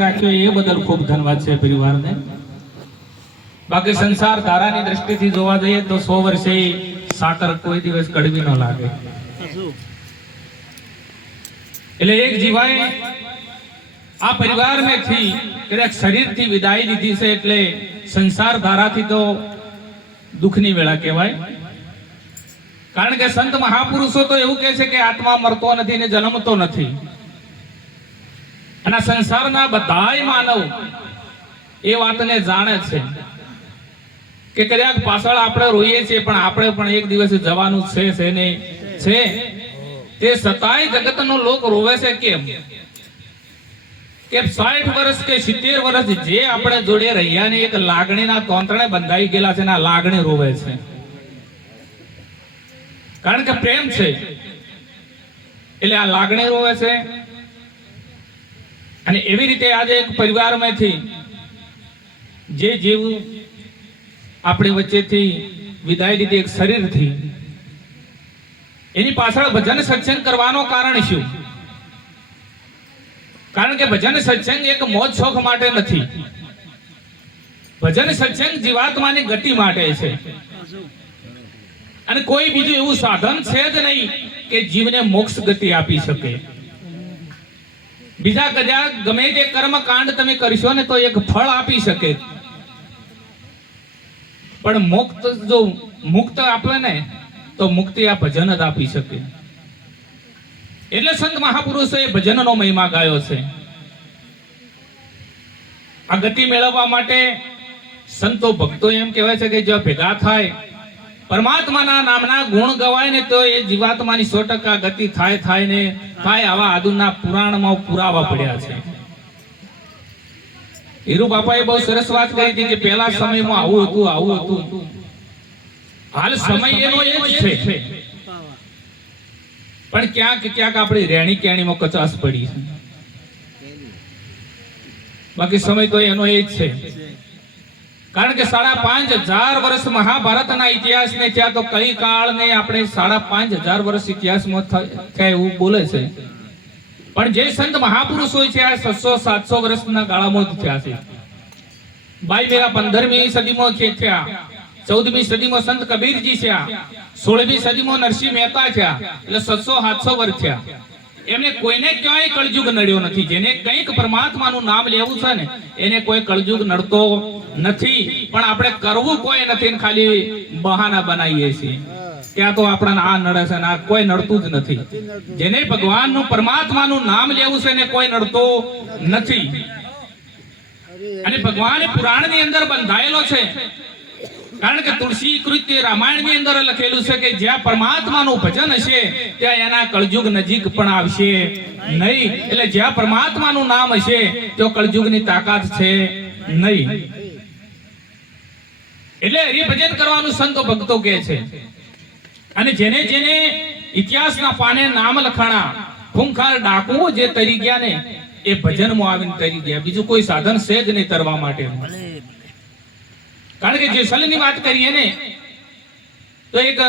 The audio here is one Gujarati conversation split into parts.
રાખ્યો એ બદલ ખૂબ ધન્યવાદ છે પરિવારને. બાકી સંસાર ધારાની દ્રષ્ટિથી જોવા જઈએ તો 100 વર્ષે સાકર કોઈ દિવસ કડવી ન લાગે. એટલે એક જીવાએ આ પરિવારમાંથી કદાચ શરીરથી વિદાય લીધી છે એટલે સંસાર ધારાથી તો દુઃખની વેળા કહેવાય. કારણ કે સંત મહાપુરુષો તો એવું કહે છે કે આત્મા મરતો નથી ને જન્મતો નથી. અને સંસારના બધાય માનવ એ વાતને જાણે છે કે કદાચ પાછળ આપણે રોઈએ છીએ પણ આપણે પણ એક દિવસે જવાનું છે ને છે. તે સતાય જગતનો લોક રોવે છે કેમ કે 60 વર્ષ કે 70 વર્ષ જે આપણે જોડે રહ્યા ને એક લાગણીના તોંતણે બંધાઈ ગયેલા છે ને આ લાગણી રોવે છે. કારણ કે પ્રેમ છે એટલે આ લાગણી રોવે છે. અને એવી રીતે આજે એક પરિવારમાંથી જે જેવું આપણી વચ્ચેથી વિદાય લીધી એક શરીરથી એની પાછળ ભજન સત્સંગ કરવાનો કારણ શું? કારણ કે ભજન સત્સંગ એક મોજ શોખ માટે નથી. ભજન સત્સંગ જીવાત્માની ગતિ માટે છે. અને કોઈ બીજું એવું સાધન છે જ નહીં કે જીવને મોક્ષ ગતિ આપી શકે. બીજા કદાચ ગમે તે કર્મ કાંડ તમે કરશો ને તો એક ફળ આપી શકે, પણ મુક્ત આપે ને તો મુક્તિ આ ભજન જ આપી શકે. એટલે સંત મહાપુરુષોએ ભજનનો મહિમા ગાયો છે. આ ગતિ મેળવવા માટે સંતો ભક્તો એમ કહેવાય છે કે જો ભેગા થાય પરમાત્માના નામના ગુણ ગવાય ને તો એ જીવાત્માની 100% ગતિ થાય ને થાય. આવા આદુના પુરાણમાં પુરાવા પડ્યા છે. હીરુ બાપાએ બહુ સરસ વાત કરી હતી કે પહેલા સમયમાં આવું હતું. હાલ સમય એનો એ જ છે, પણ ક્યાંક આપણી રેણી કેણીમાં કચાશ પડી છે. બાકી સમય તો એનો એ જ છે. કારણ કે 5,500 વર્ષ મહાભારતના ઇતિહાસને ત્યાં તો કઈ કાળ ને આપણે 5,500 વર્ષ ઇતિહાસમાં થયા એવું બોલે છે. પણ જે સંત મહાપુરુષો છે આ 600-700 વર્ષના ગાળામાં થયા છે. બાઈ મેરા 15મી સદીમાં થયા, 14મી સદીમાં સંત કબીરજી થયા, 16મી સદીમાં નરસિંહ મહેતા થયા. એટલે 600-700 વર્ષ થયા. એમને કોઈને ક્યાંય કળજુગ નડ્યો નથી. જેને કંઈક પરમાત્માનું નામ લેવું છે ને એને કોઈ કળજુગ નડતો નથી. પણ આપણે કરવું કોઈ નથી, ખાલી બહાના બનાવીએ છીએ. ત્યાં તો આપણને આ નડે છે ને આ કોઈ નડતું જ નથી. જેને ભગવાનનું પરમાત્માનું નામ લેવું છે ને કોઈ નડતો નથી. અને ભગવાન પુરાણની અંદર બંધાયેલો છે. કારણ કે તુલસી કૃત્ય રામાયણની અંદર લખેલું છે કે જ્યાં પરમાત્માનું ભજન હશે ત્યાં એના કળજુગ નજીક પણ આવશે નહીં. એટલે જ્યાં પરમાત્માનું નામ હશે તો કળજુગની તાકાત છે નહીં. એટલે હરિભજન કરવાનું સંતો ભક્તો કહે છે. અને જેને ઇતિહાસના પાને નામ લખાણા ખૂંખાર ડાકુઓ જે તરી ગયા ને એ ભજનમાં આવીને તરી ગયા. બીજું કોઈ સાધન છે જ નહીં તરવા માટે. કારણ કે જેસલની વાત કરીએ ને તો એક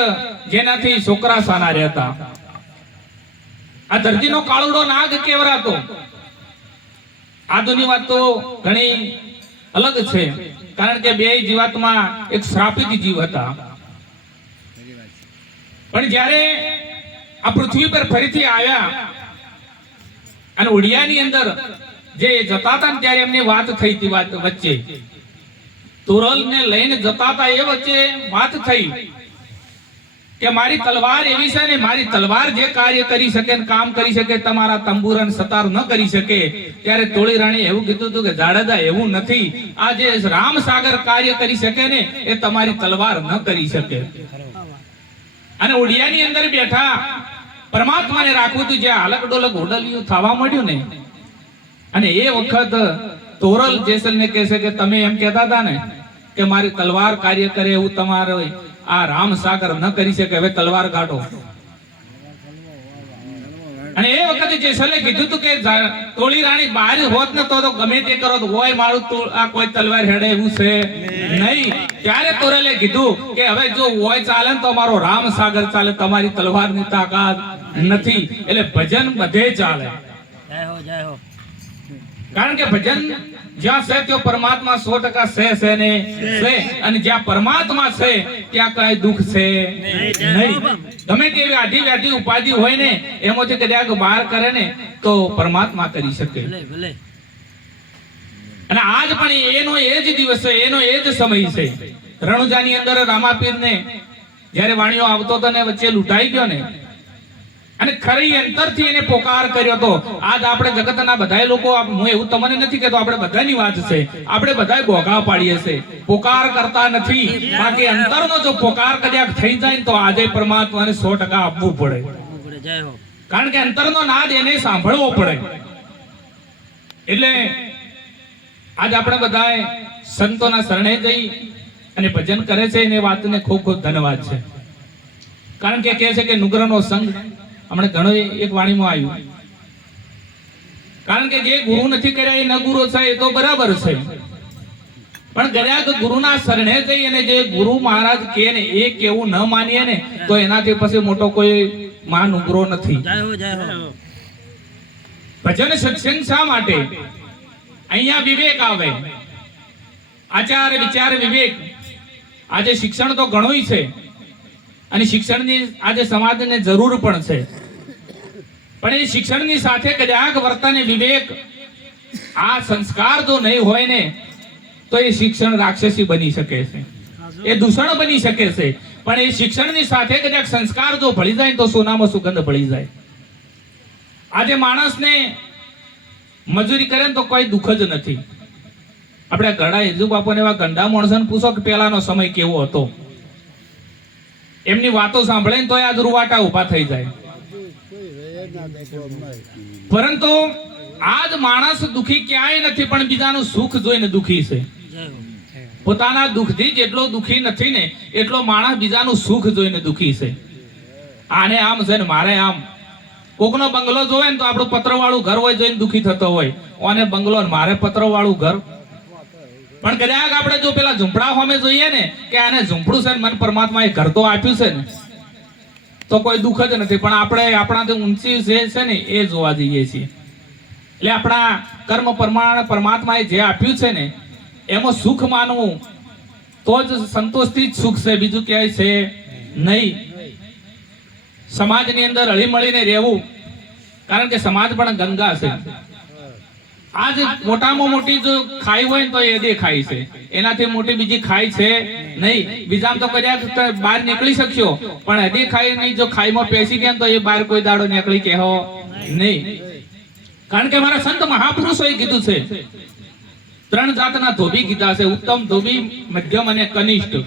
જેનાથી છોકરા સાના રહેતા, આ ધરતીનો કાળુડો નાગ કેવરાતો. આદુની વાત તો ઘણી અલગ છે. કારણ કે બે જીવાત્મા એક શ્રાપિત જીવ હતા. પણ જ્યારે આ પૃથ્વી પર ફરીથી આવ્યા અને ઓડિયાની અંદર જે જતા હતા ત્યારે એમની વાત થઈ હતી. વાત વચ્ચે તોરલ ને લઈને જતા હતા એ વચ્ચે વાત થઈ કે મારી તલવાર એવી છે ને મારી તલવાર જે કાર્ય કરી શકે ને કામ કરી શકે તમારા તંબુરા ને સતાર ન કરી શકે. ત્યારે તોળી રાણી એવું કીધું હતું કે જાડેજા એવું નથી, આ જે રામ સાગર કાર્ય કરી શકે ને એ તમારી તલવાર ન કરી શકે. અને ઓડિયાની અંદર બેઠા પરમાત્માને રાખવું હતું. જે હાલક ડોલક હોડલિયું થવા મળ્યું ને અને એ વખત તોરલ જેસલને કહે છે કે તમે એમ કહેતા હતા ને કે મારી તલવાર કાર્ય કરે એવું તમારે આ રામ સાગર ન કરી શકે, હવે તલવાર કાઢો. અને એ વખતે જેસલે કીધું હતું કે તોળી રાણી બહાર હોત ને તો ગમે તે કરો હોય મારું આ કોઈ તલવાર હેડે એવું છે નહીં. ત્યારે તોરલે કીધું કે હવે જો હોય ચાલે તો અમારો રામ સાગર ચાલે, તમારી તલવારની તાકાત નથી. એટલે ભજન બધે ચાલે. કારણ કે ભજન જ્યાં છે ત્યાં પરમાત્મા 100% છે ને છે, અને જ્યાં પરમાત્મા છે ત્યાં કઈ દુઃખ છે નહીં. ગમે તેવી આધી વ્યાધિ ઉપાધિ હોય ને એમાંથી કદાચ બહાર કરે ને તો પરમાત્મા કરી શકે. અને આજ પણ એનો એ જ દિવસ છે, એનો એ જ સમય છે. રણુજાની અંદર રામાપીર ને જયારે વાણીઓ આવતો હતો ને વચ્ચે લૂંટાઈ ગયો ને, અને ખરી અંતરથી એને પોકાર કર્યો તો. આજ આપણે જગતના બધાય લોકો, હું એવું તમને નથી કહેતો, આપણે બધાની વાત છે, આપણે બધાય બોગા પાડીએ છે, પોકાર કરતા નથી. બાકી અંતરનો જો પોકાર કદાચ થઈ જાય ને તો આજે પરમાત્માને 100% આપવું પડે. કારણ કે અંતરનો નાદ એને સાંભળવો પડે. એટલે આજ આપણે બધાએ સંતોના શરણે જઈ અને ભજન કરે છે એને વાતને ખૂબ ખૂબ ધન્યવાદ છે. કારણ કે કહે છે કે નુગ્રહનો સંગ હમણાં ઘણો એક વાણીમાં આવ્યું. કારણ કે જે ગુરુ નથી કર્યા એ ન ગુરુ છે એ તો બરાબર છે, પણ ગર્યાક ગુરુના શરણે જઈ અને જે ગુરુ મહારાજ કહે ને એ કેવું ન માનીએ ને તો એનાથી પછી મોટો કોઈ મહાન ઉગ્રો નથી. ભજન સત્સંગ શા માટે? અહીંયા વિવેક આવે, આચાર વિચાર વિવેક. આજે શિક્ષણ તો ઘણું છે અને શિક્ષણની આજે સમાજને જરૂર પણ છે, પણ એ શિક્ષણની સાથે કદાચ વર્તન વિવેક આ સંસ્કાર જો નહીં હોય ને તો એ શિક્ષણ રાક્ષસી બની શકે છે, એ દૂષણ બની શકે છે. પણ એ શિક્ષણની સાથે કદાચ સંસ્કાર જો ભળી જાય તો સોનામાં સુગંધ ભળી જાય. આજે માણસને મજૂરી કરે ને તો કોઈ દુઃખ જ નથી. આપણે ઘણા યજુ બાપુને એવા ગંડા માણસોને પૂછો કે પહેલાનો સમય કેવો હતો, એમની વાતો સાંભળે ને તો આજ રૂવાટા ઉભા થઈ જાય. પરંતુ આજ માણસ દુખી ક્યાંય નથી, પણ બીજાનું સુખ જોઈને દુખી છે. પોતાના દુઃખથી જેટલો દુખી નથી ને એટલો માણસ બીજાનું સુખ જોઈને દુખી છે. આને આમ છે ને મારે આમ. કોકનો બંગલો જોવે ને તો આપણું પત્રવાળું ઘર હોય જોઈને દુખી થતો હોય, ઓને બંગલો ને મારે પત્રવાળું ઘર. પણ કદાચ આપણે જો પેલા ઝૂંપડા સામે જોઈએ ને કે આને ઝૂંપડું છે ને મને પરમાત્માએ ઘર તો આપ્યું છે ને તો કોઈ દુઃખ જ નથી. પણ આપણે આપણાથી ઊંચી જે છે ને એ જોવા જઈએ છીએ. એટલે આપણા કર્મ પ્રમાણે પરમાત્માએ જે આપ્યું છે ને એમાં સુખ માનવું તો જ સંતોષથી જ સુખ છે, બીજું ક્યાંય છે નહીં. સમાજની અંદર હળી મળીને રહેવું, કારણ કે સમાજ પણ ગંગા છે. આજ મોટામાં મોટી જો ખાઈ હોય ને તો એ દેખાય છે, એનાથી મોટી બીજી ખાઈ છે નહીં. બીજામાં તો કદાચ બહાર નીકળી શક્યો, પણ હદી ખાઈ નહીં. જો ખાઈમાં પેસી ગયા તો એ બહાર કોઈ દાડો નીકળી કહેવો નહીં. કારણ કે મારા સંત મહાપુરુષોએ કીધું છે, 3 જાતના ધોબી કીધા છે, ઉત્તમ ધોબી, મધ્યમ અને કનિષ્ઠ.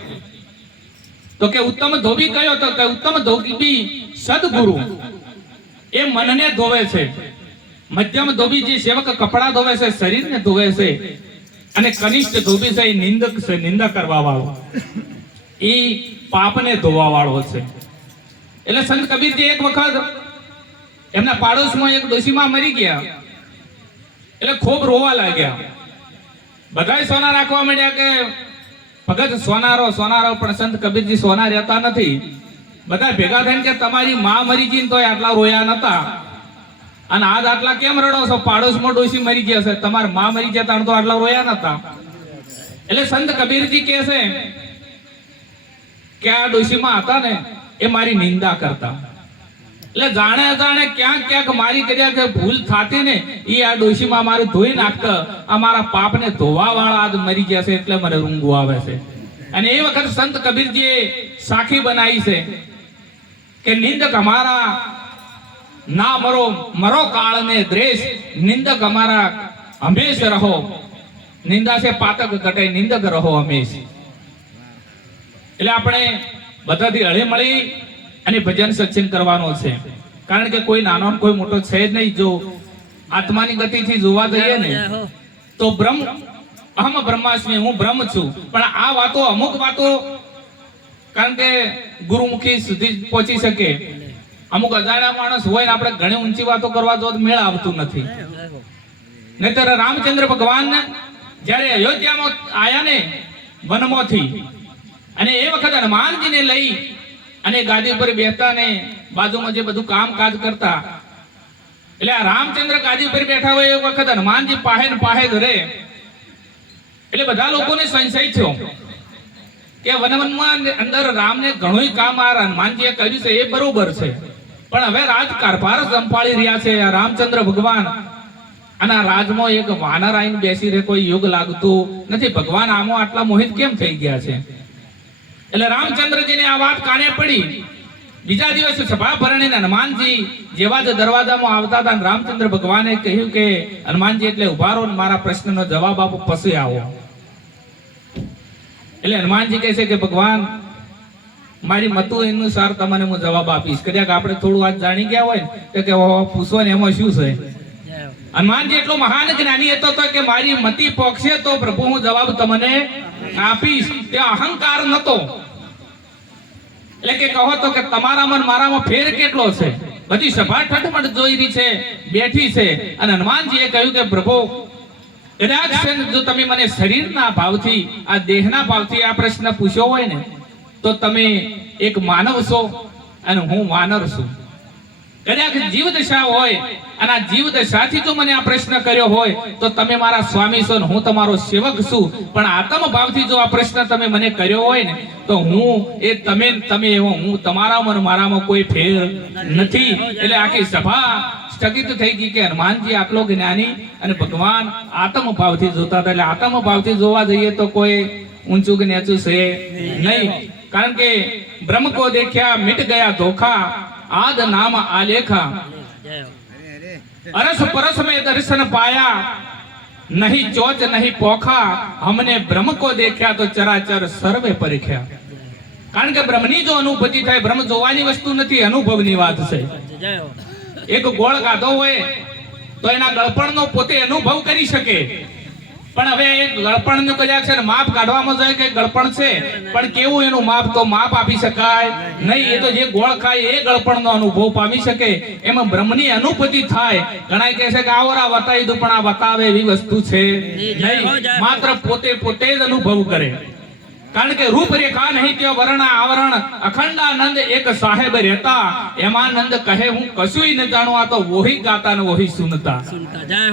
તો કે ઉત્તમ ધોબી કયો? તો કે ઉત્તમ ધોબી સદગુરુ, એ મનને ધોવે છે. મધ્યમ ધોબી જે સેવક કપડા ધોવે છે, શરીરને ધોવે છે. અને કનિષ્ઠ ધોબી છે એ નિંદક છે, નિંદા કરવા વાળો, એ પાપને ધોવા વાળો છે. એટલે સંત કબીરજી એક વખત એમના પાડોશમાં એક ડોશીમાં મરી ગયા, એટલે ખૂબ રોવા લાગ્યા. બધાય સોના રાખવા માંડ્યા કે ભગત સોનારો સોનારો, પણ સંત કબીરજી સોના રહેતા નથી. બધા ભેગા થઈને કે તમારી માં મરી ગઈ તો આટલા રોયા નતા, અને આજ આટલા કેમ રડો છો? પાડોશમાં ડોશી મરી ગયા છે, તમારા માં મરી ગયા તો આટલા રોયા નતા. એટલે સંત કબીરજી કહે છે કે આ ડોશીમાં હતા ને એ મારી નિંદા કરતા. એટલે જાણે જાણે ક્યાંક ક્યાંક મારી કદાચ ભૂલ થતી ને એ આ ડોશીમાં મારું ધોઈ નાખતા, અમારા પાપને ધોવા વાળા આજ મરી ગયા છે એટલે મને રૂંગું આવે છે. અને એ વખત સંત કબીરજીએ સાખી બનાવી છે કે નિંદક અમારા ના મરો, મરો કાળ ને દ્રેષ, નિંદક અમારા હંમેશ રહો. નિંદા છે પાતક ઘટે, નિંદક રહો હંમેશ. એટલે આપણે બધાથી હળી મળી અને ભજન સત્સંગ કરવાનો છે. કારણ કે કોઈ નાનો કોઈ મોટો છે જ નહીં. જો આત્માની ગતિથી જોવા જઈએ ને તો બ્રહ્મ, અહમ બ્રહ્માસ્મિ, હું બ્રહ્મ છું. પણ આ વાતો, અમુક વાતો કારણ કે ગુરુમુખી સુધી પહોંચી શકે. અમુક અજાણ્યા માણસ હોય ને આપણે ઘણી ઊંચી વાતો કરવા જો મેળ આવતું નથી. નહીતર રામચંદ્ર ભગવાન જયારે અયોધ્યામાં આયા ને વનમાંથી, અને એ વખત હનુમાનજીને લઈ અને ગાદી ઉપર બેસતા ને બાજુમાં જે બધું કામકાજ કરતા, એટલે આ રામચંદ્ર ગાદી ઉપર બેઠા હોય એક વખત હનુમાનજી પાહે ને પાહે ઘરે, એટલે બધા લોકોને સંશય થયો કે વનમાં અંદર રામને ઘણું કામ આ હનુમાનજીએ કર્યું છે એ બરોબર છે, પણ હવે રાજ કારભાર સંભાળી રહ્યા છે આ રામચંદ્ર ભગવાન, અને આ રાજમાં એક વાનર આવીને બેસી રહે, કોઈ યોગ લાગતું નથી. ભગવાન આમાં આટલા મોહિત કેમ થઈ ગયા છે? એટલે રામચંદ્રજીને આ વાત કાને પડી. બીજા દિવસે સભા ભરણીને હનુમાનજી જેવા જ દરવાજામાં આવતા હતા, રામચંદ્ર ભગવાને કહ્યું કે હનુમાનજી એટલે ઉભા રહો, મારા પ્રશ્નનો જવાબ આપો પછી આવો. એટલે હનુમાનજી કહે છે કે ભગવાન મારી મતું અનુસાર તમને હું જવાબ આપીશ. કદાચ આપણે થોડું વાત જાણી ગયા હોય ને કે પૂછો ને એમાં શું છે. હનુમાનજી એટલો મહાન જ્ઞાની હતો કે મારી મતિ પોક્ષે તો પ્રભુ હું જવાબ તમને આપીશ. તે અહંકાર નતો, એટલે કે કહો તો કે તમારામાં મારામાં ફેર કેટલો છે. બધી સભા ઠઠમઠ જોઈ રહી છે, બેઠી છે, અને હનુમાનજીએ કહ્યું કે પ્રભુ કદાચ જો તમે મને શરીરના ભાવથી આ દેહના ભાવથી આ પ્રશ્ન પૂછ્યો હોય ને તો તમે એક માનવ છો અને હું વાનર છું. કદાચ જીવદશા હોય અને આ જીવદશાથી જો મને આ પ્રશ્ન કર્યો હોય તો તમે મારા સ્વામી છો ને હું તમારો સેવક છું, પણ આત્મ ભાવથી જો આ પ્રશ્ન તમે મને કર્યો હોય ને તો હું એ તમે એવો હું તમારામાં મારામાં કોઈ ફેર નથી. એટલે આખી સભા સ્થગિત થઈ ગઈ કે હનુમાનજી આટલો જ્ઞાની અને ભગવાન આત્મ ભાવથી જોતા હતા. એટલે આત્મ ભાવથી જોવા જઈએ તો કોઈ ઊંચું કે નીચું છે નહીં, કારણ કે બ્રહ્મ કો દેખ્યા મિટ ગયા ધોખા, આદ નામ આલેખા, અરસ પરસ में दर्शन पाया, नहीं चोच नहीं पोखा, हमने ब्रह्म को देखा तो चराचर सर्वे परिख्या. કારણ કે બ્રહ્મની જો અનુભૂતિ થાય, બ્રહ્મ જોવાની વસ્તુ નથી, અનુભવની વાત છે. એક ગોળ ગાધો હોય તો એના ગળપણનો પોતે અનુભવ કરી શકે, પણ હવે એક ગળપણનું કદાચ છે ને માપ કાઢવામાં જાય કે ગળપણ છે, પણ કેવું એનું માપ તો માપ આપી શકાય નહીં. એ તો જે ગોળ ખાય એ ગળપણનો અનુભવ પામી શકે, એમાં બ્રહ્મની અનુભૂતિ થાય. ઘણા કહે છે કે આવરા વતાવી દઉં, પણ આ વતાવે એવી વસ્તુ છે નહીં, માત્ર પોતે જ અનુભવ કરે. કારણ કે રૂપરેખા નહીં તે વર્ણ આવરણ, અખંડાનંદ એક સાહેબ રહેતા, એમાં નંદ કહે હું કશું ન જાણું, આ તો વોહી ગાતા ને વોહી સુનતા.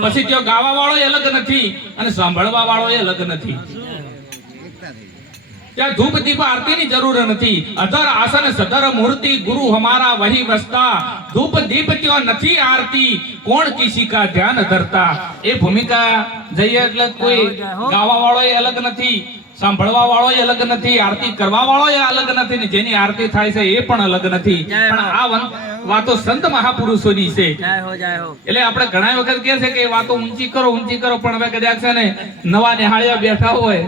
પછી ત્યાં ગાવા વાળો અલગ નથી અને સાંભળવા વાળો અલગ નથી. ત્યાં ધૂપ દીપ આરતી ની જરૂર નથી. અધર આસન સધર મૂર્તિ ગુરુ હમારા વહી વસતા, ધૂપ દીપ ત્યાં નથી આરતી, કોણ કિસી કા ધ્યાન ધરતા. એ ભૂમિકા જઈએ એટલે કોઈ ગાવા વાળો અલગ નથી, સાંભળવા વાળો અલગ નથી, આરતી કરવા વાળો અલગ નથી, ને જેની આરતી થાય છે એ પણ અલગ નથી. પણ આ વાતો સંત મહાપુરુષોની છે. એટલે આપણે ઘણા વખત કહે છે કે વાતો ઊંચી કરો, પણ હવે કદાચ છે ને નવા નિહાળિયા બેઠા હોય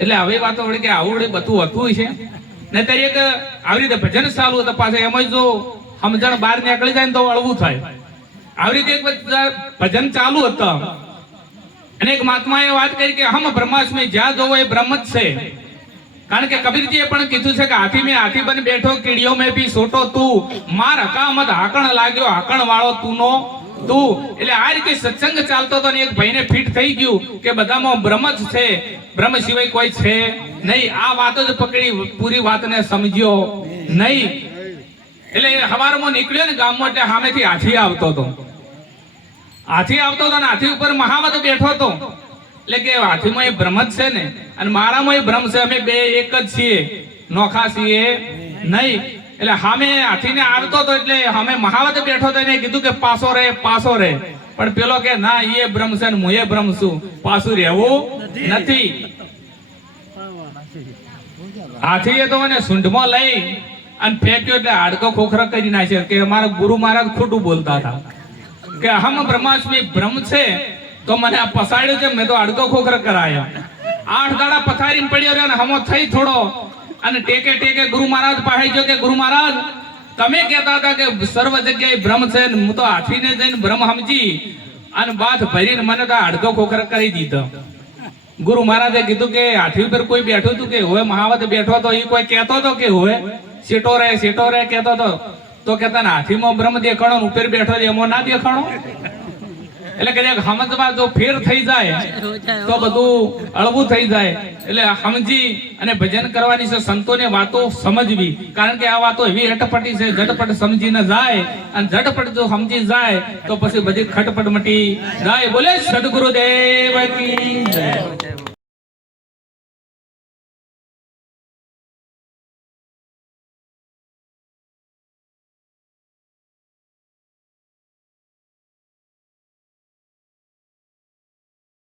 એટલે હવે વાતો વળી કે આવડે બધું હતું છે. નહીતર એક આવી રીતે ભજન ચાલુ હતા, પાછા એમાં જો સમજણ બહાર નીકળી જાય ને તો અળવું થાય. આવી રીતે એક ભજન ચાલુ હતા અને એક મહાત્માએ વાત કરી કે હમ બ્રહ્માસ્મિ, જ્યાં જોવો એ બ્રહ્મ જ છે. કારણ કે કબીરજીએ પણ કીધું છે કે હાથી મેં હાથી બની બેઠો, કીડીઓ મેં બી સોટો તું, માર હકામત હાકણ લાગ્યો, હાકણ વાળો તું. એટલે આ રીતે સત્સંગ ચાલતો હતો ને એક ભાઈને ફિટ થઈ ગયું કે બધામાં બ્રહ્મ જ છે, બ્રહ્મ સિવાય કોઈ છે નહીં. આ વાત જ પકડી, પૂરી વાતને સમજ્યો નહીં. એટલે હવારમાં નીકળ્યો ને ગામમાં, એટલે સામેથી હાથી આવતો હતો ને હાથી ઉપર મહાવત બેઠો હતો. એટલે કે હાથીમાં એ બ્રહ્મ જ છે ને અને મારામાં એ બ્રહ્મ છે, અમે બે એક જ છીએ, નોખા છીએ નહીં. એટલે સામે હાથીને આવતો હતો એટલે અમે મહાવત બેઠો હતો, એને કીધું કે પાછો રે. પણ પેલો કે ના, એ બ્રહ્મ છે ને હું એ બ્રહ્મ છું, પાછું રહેવું નથી. હાથીએ તો મને સૂંઢમાં લઈ અને ફેંક્યો એટલે હાડકો ખોખરા કરી નાખ્યો. કે અમારા ગુરુ મહારાજ ખોટું બોલતા હતા કે હમ બ્રહ્માસ્મિ બ્રહ્મ છે તો મને આ પસાડ્યો છે, મેં તો હાડકો ખોખરા કરાયા. 8 દાડા પથારી પડ્યો રહ્યો ને હમો થઈ થોડો અને ટેકે ગુરુ મહારાજ પાસે ગયો કે ગુરુ મહારાજ તમે કહેતા હતા કે સર્વ જગ્યાએ બ્રહ્મ છે, હું તો હાથીને જઈને બ્રહ્મ સમજી અને બાથ ભરીને મને તો હાડકો ખોખરા કરી દીધો. ગુરુ મહારાજે કીધું કે હાથી ઉપર કોઈ બેઠું હતું કે હવે મહાવત બેઠો હતો, એ કોઈ કહેતો હતો કે હવે સેટો રહે કહેતો હતો. તો કેતા ને હાથીમાં બ્રહ્મ દેખાણો, ઉપર બેઠો એમાં ના દેખાણો. એટલે કદાચ સમજવા જો ફેર થઈ જાય તો બધું અળવું થઈ જાય. એટલે સમજી અને ભજન કરવાની છે, સંતોને વાતો સમજવી. કારણ કે આ વાતો એવી અટપટી છે, ઝટપટ સમજી ન જાય. અને ઝટપટ જો સમજી જાય તો પછી બધી ખટપટ મટી જાય. બોલે સદગુરુદેવ કી